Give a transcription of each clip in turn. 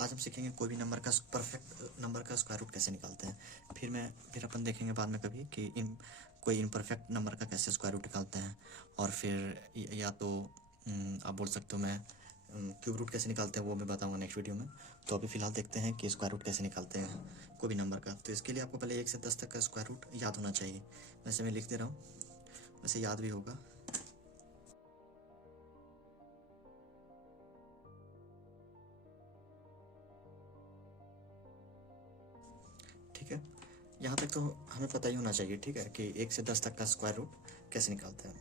आज हम सीखेंगे कोई भी नंबर का परफेक्ट नंबर का स्क्वायर रूट कैसे निकालते हैं। फिर अपन देखेंगे बाद में कभी कि कोई इम्परफेक्ट नंबर का कैसे स्क्वायर रूट निकालते हैं। और फिर या तो आप बोल सकते हो मैं क्यूब रूट कैसे निकालते हैं वो मैं बताऊंगा नेक्स्ट वीडियो में। तो अभी फिलहाल देखते हैं कि स्क्वायर रूट कैसे निकालते हैं कोई भी नंबर का। तो इसके लिए आपको पहले 1 से 10 तक का स्क्वायर रूट याद होना चाहिए। वैसे मैं लिख दे रहा हूँ, वैसे याद भी होगा। ठीक है, यहाँ तक तो हमें पता ही होना चाहिए। ठीक है, कि 1 से 10 तक का स्क्वायर रूट कैसे निकालते हैं,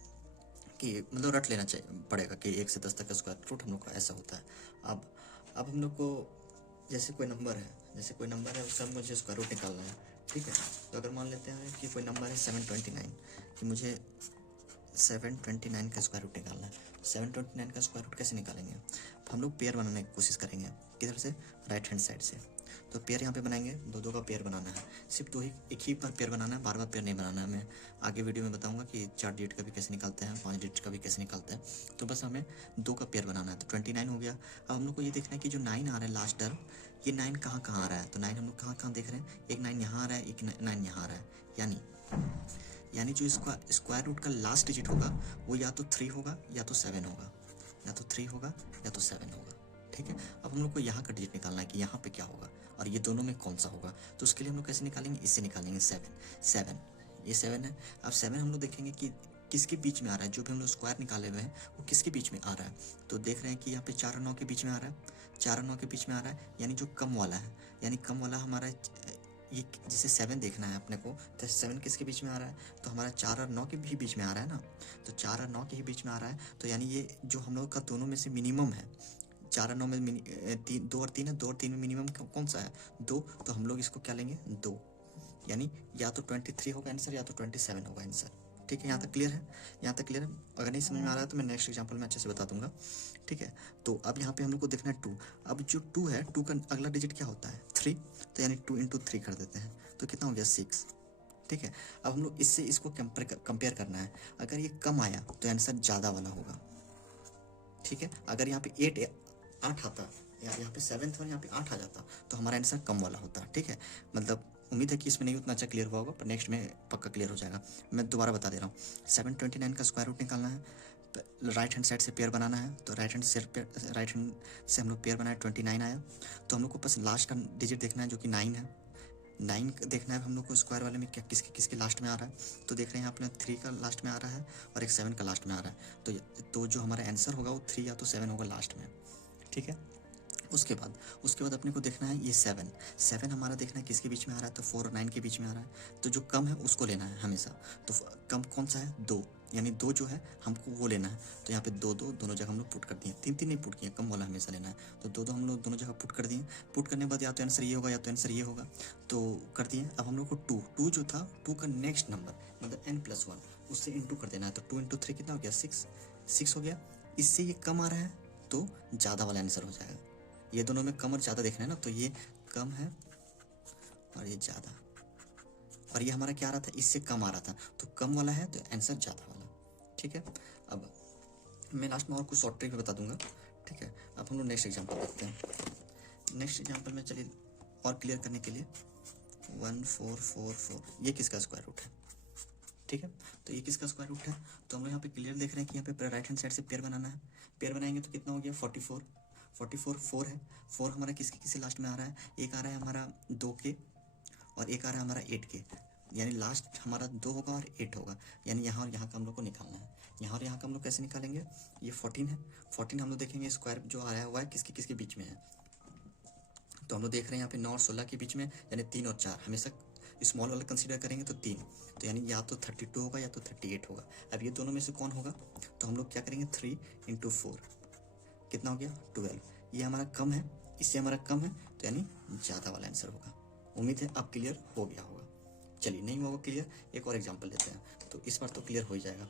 कि मतलब रट लेना चाहिए पड़ेगा कि 1 से 10 तक का स्क्वायर रूट हम लोग का ऐसा होता है। अब हम लोग को जैसे कोई नंबर है उसका मुझे स्क्वायर रूट निकालना है। ठीक है, तो अगर मान लेते हैं कि कोई नंबर है 729, कि मुझे 729 का स्क्वायर रूट निकालना है। 729 का स्क्वायर रूट कैसे निकालेंगे, हम लोग पेयर बनाने की कोशिश करेंगे। किधर से, राइट हैंड साइड से। तो पेयर यहाँ पे बनाएंगे, दो का पेयर बनाना है। सिर्फ एक ही बार पेयर बनाना है, बार बार पेयर नहीं बनाना है। मैं आगे वीडियो में बताऊंगा कि 4 डिजिट का भी कैसे निकालते हैं, 5 डिजिट का भी कैसे निकालते हैं। तो बस हमें 2 का पेयर बनाना है। तो 29 हो गया। अब हम लोग को ये देखना है कि जो 9 आ रहा है लास्ट टर्म, ये 9 कहाँ कहाँ आ रहा है। तो 9 हम लोग कहाँ कहाँ देख रहे हैं, एक 9 यहाँ आ रहा है, एक 9 यहाँ आ रहा है। यानी जो इसका स्क्वायर रूट का लास्ट डिजिट होगा वो या तो 3 होगा या तो 7 होगा, या तो 3 होगा या तो 7 होगा। ठीक है, अब हम लोग को यहाँ का डिजिट निकालना है कि यहाँ पे क्या होगा और ये दोनों में कौन सा होगा। तो उसके लिए हम लोग कैसे निकालेंगे, इससे निकालेंगे। 7 ये 7 है। अब 7 हम लोग देखेंगे कि किसके बीच में आ रहा है। जो भी हम लोग स्क्वायर निकाले हुए हैं वो किसके बीच में आ रहा है। तो देख रहे हैं कि यहाँ पे 4 और 9 के बीच में आ रहा है। 4 और 9 के बीच में आ रहा है, यानी जो कम वाला है, यानी कम वाला हमारा ये जैसे 7 देखना है अपने को, तो 7 किसके बीच में आ रहा है, तो हमारा 4 और 9 के भी बीच में आ रहा है ना। तो 4 और 9 के ही बीच में आ रहा है, तो यानी ये जो हम लोग का दोनों में से मिनिमम है। 4 और 9 में 2 और 3 है, 2 और 3 में मिनिमम कौन सा है, 2। तो हम लोग इसको क्या लेंगे, 2। यानी या तो 23 होगा आंसर या तो 27 होगा आंसर। ठीक है, यहाँ तक क्लियर है। यहाँ तक क्लियर है। अगर नहीं समझ में आ रहा है तो मैं नेक्स्ट एग्जांपल में अच्छे से बता दूंगा। ठीक है, तो अब यहाँ पे हम लोग को देखना है 2। अब जो 2 है, 2 का अगला डिजिट क्या होता है, 3। तो यानी 2 × 3 कर देते हैं, तो कितना हो गया, 6। ठीक है, अब हम लोग इससे इसको कंपेयर करना है। अगर ये कम आया तो आंसर ज़्यादा वाला होगा। ठीक है, अगर यहाँ पे 8 आता या यहाँ पे 7 था और यहाँ पे 8 आ जाता तो हमारा आंसर कम वाला होता। ठीक है, मतलब उम्मीद है कि इसमें नहीं उतना अच्छा क्लियर हुआ होगा, पर नेक्स्ट में पक्का क्लियर हो जाएगा। मैं दोबारा बता दे रहा हूँ। 729 का स्क्वायर रूट निकालना है, राइट हैंड साइड से पेयर बनाना है। तो राइट हैंड से हम लोग पेयर बनाए, 29 आया। तो हम लोग को बस लास्ट का डिजिट देखना है जो कि 9 है। 9 देखना है हम लोग को स्क्वायर वाले में क्या किसके किसके लास्ट में आ रहा है। तो देख रहे हैं अपने 3 का लास्ट में आ रहा है और एक 7 का लास्ट में आ रहा है। तो जो हमारा आंसर होगा वो 3 या तो 7 होगा लास्ट में। ठीक है, उसके बाद अपने को देखना है ये 7 हमारा देखना है किसके बीच में आ रहा है। तो 4 और 9 के बीच में आ रहा है। तो जो कम है उसको लेना है हमेशा। तो कम कौन सा है, 2, यानी 2 जो है हमको वो लेना है। तो यहाँ पे 2 दोनों जगह हम लोग पुट कर दिए, 3 नहीं पुट किए, कम वाला हमेशा लेना है। तो 2 हम लोग दोनों जगह पुट कर दिए। पुट करने के बाद या तो आंसर ये होगा या तो आंसर ये होगा, तो कर दिए। अब हम लोग को 2 जो था, 2 का नेक्स्ट नंबर मतलब n+1 उससे इंटू कर देना है। तो 2 × 3 कितना हो गया, 6 हो गया। इससे ये कम आ रहा है तो ज़्यादा वाला आंसर हो जाएगा। ये दोनों में कम और ज़्यादा देखना है ना, तो ये कम है और ये ज़्यादा, और ये हमारा क्या आ रहा था, इससे कम आ रहा था, तो कम वाला है तो आंसर ज़्यादा वाला। ठीक है, अब मैं लास्ट में और कुछ शॉर्ट ट्रिक बता दूंगा। ठीक है, अब हम लोग नेक्स्ट एग्जांपल देखते हैं। नेक्स्ट एग्जांपल में चलिए और क्लियर करने के लिए 1444 ये किसका स्क्वायर रूट है। ठीक है, तो ये किसका स्क्वायर रूट है, तो हम लोग यहाँ पे क्लियर देख रहे हैं कि यहाँ पे राइट हैंड साइड से पेयर बनाना है। पेयर बनाएंगे तो कितना हो गया, 44 4 है। 4 हमारा किसके लास्ट में आ रहा है, एक आ रहा है हमारा 2 के और एक आ रहा है हमारा 8 के, यानी लास्ट हमारा 2 होगा और 8 होगा। यानी यहाँ और यहाँ का हम लोग को निकालना है। यहाँ और यहाँ का हम लोग कैसे निकालेंगे, ये 14 है। 14 हम लोग देखेंगे स्क्वायर जो आया हुआ है किसके किसके बीच में है। तो हम लोग देख रहे हैं यहाँ पे 9 और 16 के बीच में, यानी 3 और 4 हमेशा स्मॉल वाला कंसीडर करेंगे तो 3। तो यानी या तो 32 होगा या तो 38 होगा। अब ये दोनों में से कौन होगा, तो हम लोग क्या करेंगे, 3 × 4 कितना हो गया, 12। ये हमारा कम है, इससे हमारा कम है, तो यानी ज़्यादा वाला आंसर होगा। उम्मीद है अब क्लियर हो गया होगा। चलिए, नहीं हुआ क्लियर, एक और एग्जांपल लेते हैं, तो इस बार तो क्लियर हो ही जाएगा।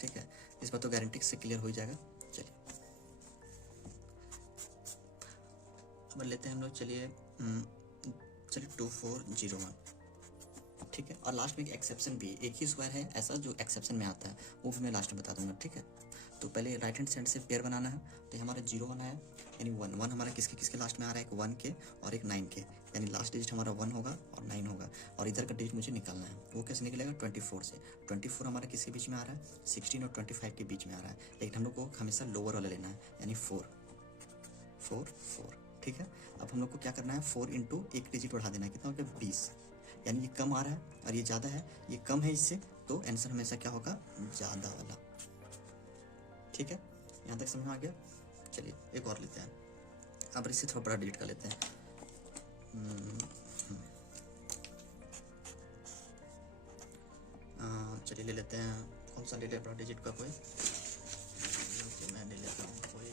ठीक है, इस बार तो गारंटी से क्लियर हो ही जाएगा। चलिए अब लेते हैं हम लोग, चलिए 2401। ठीक है, और लास्ट में एक एक्सेप्शन भी, एक ही स्क्वायर है ऐसा जो एक्सेप्शन में आता है, वो भी मैं लास्ट में बता दूंगा। ठीक है, तो पहले राइट हैंड साइड से पेयर बनाना है। तो ये हमारा 0 1 है, यानी 1 1 हमारा किसके किसके लास्ट में आ रहा है, एक 1 के और एक 9 के, यानी लास्ट डिजिट हमारा 1 होगा और 9 होगा। और इधर का डिजिट मुझे निकालना है, वो कैसे निकलेगा, 24 से। 24 हमारा किसके बीच में आ रहा है, 16 और 25 के बीच में आ रहा है, लेकिन हम लोग को हमेशा लोअर वाला लेना है, यानी 4 4 4। ठीक है, अब हम लोग को क्या करना है, 4 इंटू एक डिजिट बढ़ा देना है, कितना हो गया 20, यानी ये कम आ रहा है और ये ज़्यादा है, ये कम है इससे, तो आंसर हमेशा क्या होगा, ज़्यादा वाला। ठीक है, यहाँ तक समझ में आ गया। चलिए एक और लेते हैं, अब इससे थोड़ा बड़ा डिजिट का लेते हैं। चलिए ले लेते हैं, कौन सा ले लें बड़ा डिजिट का, कोई मैं ले लेता हूँ कोई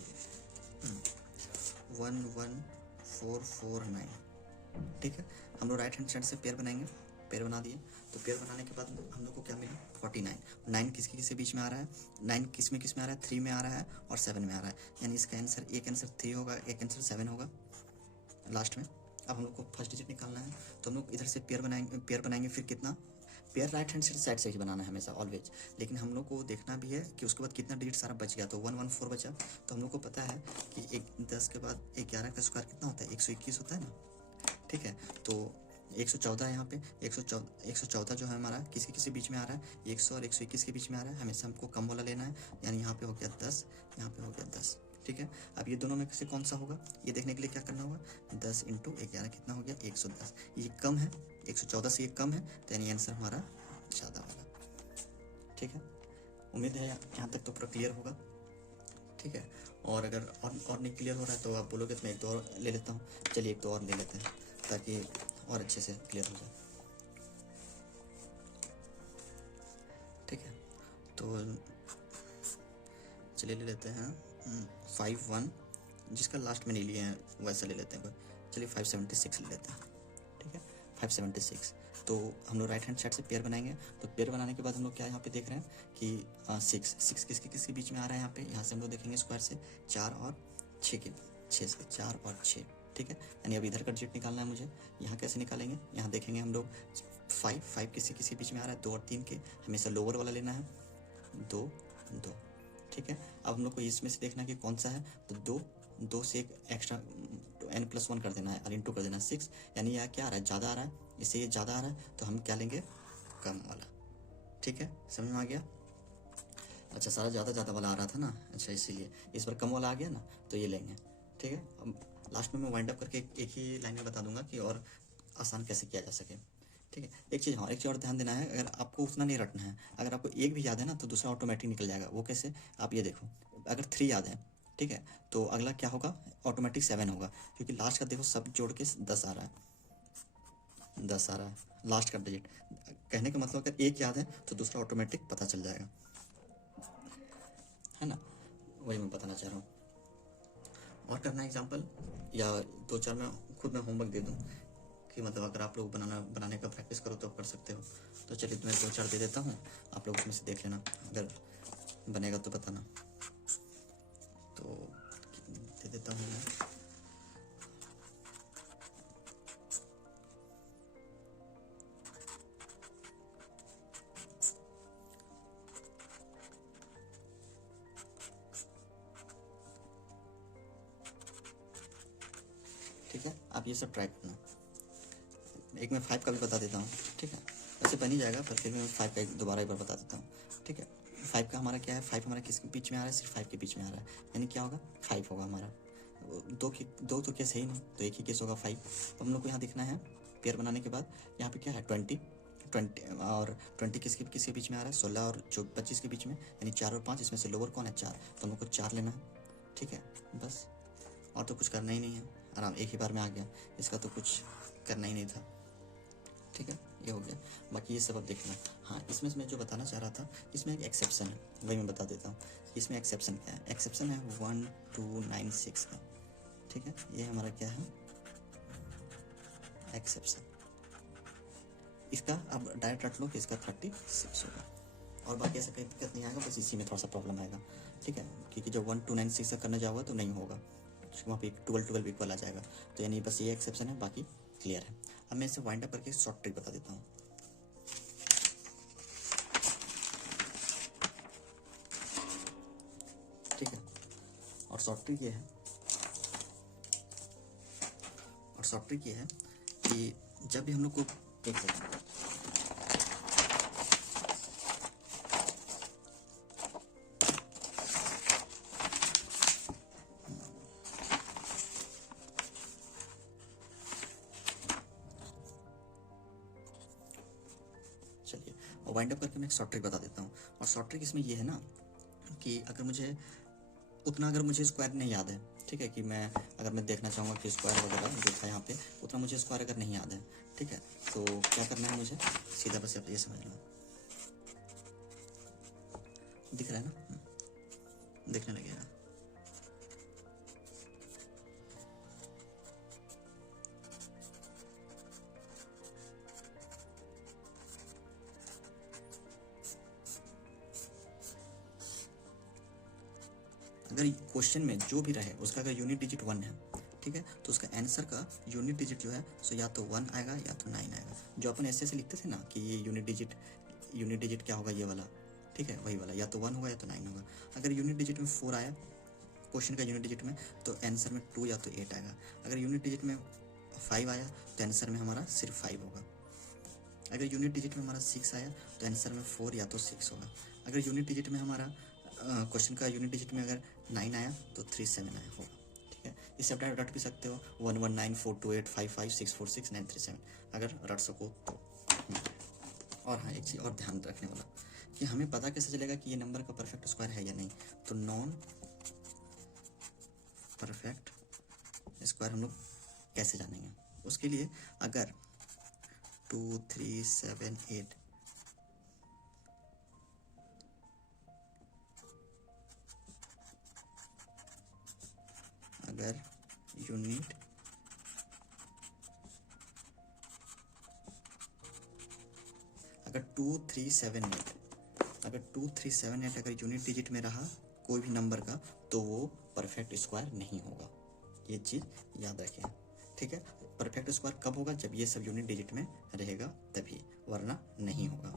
11449। ठीक है, हम लोग राइट हैंड साइड से पेयर बनाएंगे, पेयर बना दिए। तो पेयर बनाने के बाद हम लोग को क्या मिला, 49। 9 किसके किसके बीच में आ रहा है, 9 किस में आ रहा है, 3 में आ रहा है और 7 में आ रहा है, यानी इसका आंसर, एक आंसर 3 होगा, एक आंसर 7 होगा लास्ट में। अब हम लोग को फर्स्ट डिजिट निकालना है, तो हम लोग इधर से पेयर बनाएंगे, फिर कितना, पेयर राइट हैंड साइड से ही बनाना है हमेशा ऑलवेज, लेकिन हम लोग को देखना भी है कि उसके बाद कितना डिजिट सारा बच गया। तो 114 बचा, तो हम लोग को पता है कि 10 के बाद 11 का स्क्वायर कितना होता है, 121 होता है ना। ठीक है, तो 114 है यहाँ पे, 114 जो है हमारा किसी किसी बीच में आ रहा है, 100 और 121 के बीच में आ रहा है, हमेशा हमको कम वाला लेना है, यानी यहाँ पे हो गया 10, यहाँ पे हो गया 10। ठीक है, अब ये दोनों में से कौन सा होगा, ये देखने के लिए क्या करना होगा, 10 इंटू 11 कितना हो गया, 110। ये कम है, 114 से ये कम है, तो यानी आंसर हमारा ज़्यादा वाला। ठीक है, उम्मीद है यहाँ तक तो पूरा क्लियर होगा। ठीक है, और अगर और नहीं क्लियर हो रहा है तो आप बोलोगे तो मैं एक दो और ले लेता हूँ। चलिए एक दो और ले लेते हैं ताकि और अच्छे से क्लियर हो जाए। ठीक है, तो चलिए ले लेते हैं 51, जिसका लास्ट में नहीं लिए हैं वैसा ले लेते हैं कोई। चलिए 576 ले लेते हैं। ठीक है, 576। तो हम लोग राइट हैंड साइड से पेयर बनाएंगे, तो पेयर बनाने के बाद हम लोग क्या यहाँ पे देख रहे हैं कि 6 किसके बीच में आ रहा है, यहाँ से हम लोग देखेंगे स्क्वायर से 4 और 6 के, 6 से 4 और 6। ठीक है, यानी अब इधर का डिजिट निकालना है मुझे। यहाँ कैसे निकालेंगे, यहाँ देखेंगे हम लोग 5 किसी बीच में आ रहा है, 2 और 3 के, हमेशा लोअर वाला लेना है, 2 2। ठीक है, अब हम लोग को इसमें से देखना है कि कौन सा है, तो 2 से एक एक्स्ट्रा n+1 कर देना है और इंटू कर देना है 6, यानी यह क्या आ रहा है, ज़्यादा आ रहा है, इससे ये ज़्यादा आ रहा है, तो हम क्या लेंगे, कम वाला। ठीक है, समझ में आ गया। अच्छा, सारा ज़्यादा वाला आ रहा था ना, अच्छा इसीलिए इस बार कम वाला आ गया ना, तो ये लेंगे। ठीक है, अब लास्ट में मैं वाइंड अप करके एक ही लाइन में बता दूंगा कि और आसान कैसे किया जा सके। ठीक है, एक चीज़ और ध्यान देना है, अगर आपको उतना नहीं रटना है, अगर आपको एक भी याद है ना तो दूसरा ऑटोमेटिक निकल जाएगा। वो कैसे, आप ये देखो, अगर 3 याद है, ठीक है, तो अगला क्या होगा, ऑटोमेटिक 7 होगा, क्योंकि लास्ट का देखो सब जोड़ के 10 आ रहा है, 10 आ रहा है लास्ट का डिजिट। कहने का मतलब अगर एक याद है तो दूसरा ऑटोमेटिक पता चल जाएगा, है ना, वही मैं बताना चाह रहा हूँ। और करना एग्जाम्पल या 2-4 मैं खुद में होमवर्क दे दूँ कि मतलब अगर आप लोग बनाने का प्रैक्टिस करो तो आप कर सकते हो। तो चलिए मैं 2-4 दे देता हूँ, आप लोग उसमें से देख लेना, अगर बनेगा तो बताना। तो दे देता हूँ मैं, ठीक है, आप ये सब ट्राई करना। एक मैं 5 का भी बता देता हूँ। ठीक है, वैसे बन ही जाएगा, पर फिर मैं 5 का दोबारा एक बार बता देता हूँ। ठीक है, 5 का हमारा क्या है, 5 हमारा किसके बीच में आ रहा है, सिर्फ 5 के बीच में आ रहा है, यानी क्या होगा, 5 होगा हमारा। दो तो केस है ही नहीं, तो एक ही केस होगा 5। तो हम लोग को यहाँ देखना है पेयर बनाने के बाद, यहाँ पे क्या है 20 और 20 किसके बीच में आ रहा है, 16 और 25 के बीच में, यानी 4 और 5, इसमें से लोअर कौन है, 4, तो हम लोग को 4 लेना है। ठीक है, बस, और तो कुछ करना ही नहीं है, आराम एक ही बार में आ गया, इसका तो कुछ करना ही नहीं था। ठीक है, ये हो गया, बाकी ये सब अब देखना। हाँ, इसमें मैं जो बताना चाह रहा था, इसमें एक एक्सेप्शन है, वही मैं बता देता हूँ। इसमें एक्सेप्शन क्या है, एक्सेप्शन है 1296 का। ठीक है, ये हमारा क्या है, एक्सेप्शन। इसका अब डायरेक्ट रट लो कि इसका 36 होगा, और बाकी ऐसा कोई दिक्कत नहीं आएगा, बस इसी में थोड़ा सा प्रॉब्लम आएगा। ठीक है, क्योंकि जब 1296 का करने जाओगे तो नहीं होगा, वहाँ पे 12 इक्वल आ जाएगा, तो यानी बस ये एक्सेप्शन है, बाकी क्लियर है। अब मैं इसे वाइंड अप करके शॉर्ट ट्रिक बता देता हूँ। और शॉर्ट ट्रिक ये है, और शॉर्ट ट्रिक ये है कि जब भी हम लोग को एक सेकंड, चलिए और वाइंड अप करके मैं एक शॉर्ट ट्रिक बता देता हूँ। और शॉर्ट ट्रिक इसमें ये है ना कि अगर मुझे स्क्वायर नहीं याद है, ठीक है, कि अगर मैं देखना चाहूँगा कि स्क्वायर वगैरह जो था यहाँ पे उतना मुझे स्क्वायर अगर नहीं याद है, ठीक है, तो क्या करना है मुझे, सीधा बस ये समझ लो, दिख रहा है ना, दिखने लगेगा। अगर क्वेश्चन में जो भी रहे उसका अगर यूनिट डिजिट 1 है, ठीक है, तो उसका आंसर का यूनिट डिजिट जो है सो या तो 1 आएगा या तो 9 आएगा। जो अपन ऐसे लिखते थे ना कि ये यूनिट डिजिट क्या होगा, ये वाला, ठीक है, वही वाला, या तो 1 होगा या तो 9 होगा। अगर यूनिट डिजिट में 4 आया क्वेश्चन का यूनिट डिजिट में, तो आंसर में 2 या तो 8 आएगा। अगर यूनिट डिजिट में 5 आया तो आंसर में हमारा सिर्फ 5 होगा। अगर यूनिट डिजिट में हमारा 6 आया तो आंसर में 4 या तो 6 होगा। अगर यूनिट डिजिट में हमारा क्वेश्चन का यूनिट डिजिट में अगर 9 आया तो 3 7 आया होगा, ठीक है। इसे आप रट भी सकते हो 1 1 9 4 2 8 5 5 6 4 6 9 3 7, अगर रट सको तो। और हाँ, एक चीज़ और ध्यान रखने वाला कि हमें पता कैसे चलेगा कि ये नंबर का परफेक्ट स्क्वायर है या नहीं। तो नॉन परफेक्ट स्क्वायर हम लोग कैसे जानेंगे, उसके लिए अगर 2 3 7 8 अगर यूनिट अगर 2 3 7 8 अगर 2 3 7 8 अगर यूनिट डिजिट में रहा कोई भी नंबर का, तो वो परफेक्ट स्क्वायर नहीं होगा। ये चीज़ याद रखें, ठीक है। परफेक्ट स्क्वायर कब होगा, जब ये सब यूनिट डिजिट में रहेगा तभी, वरना नहीं होगा।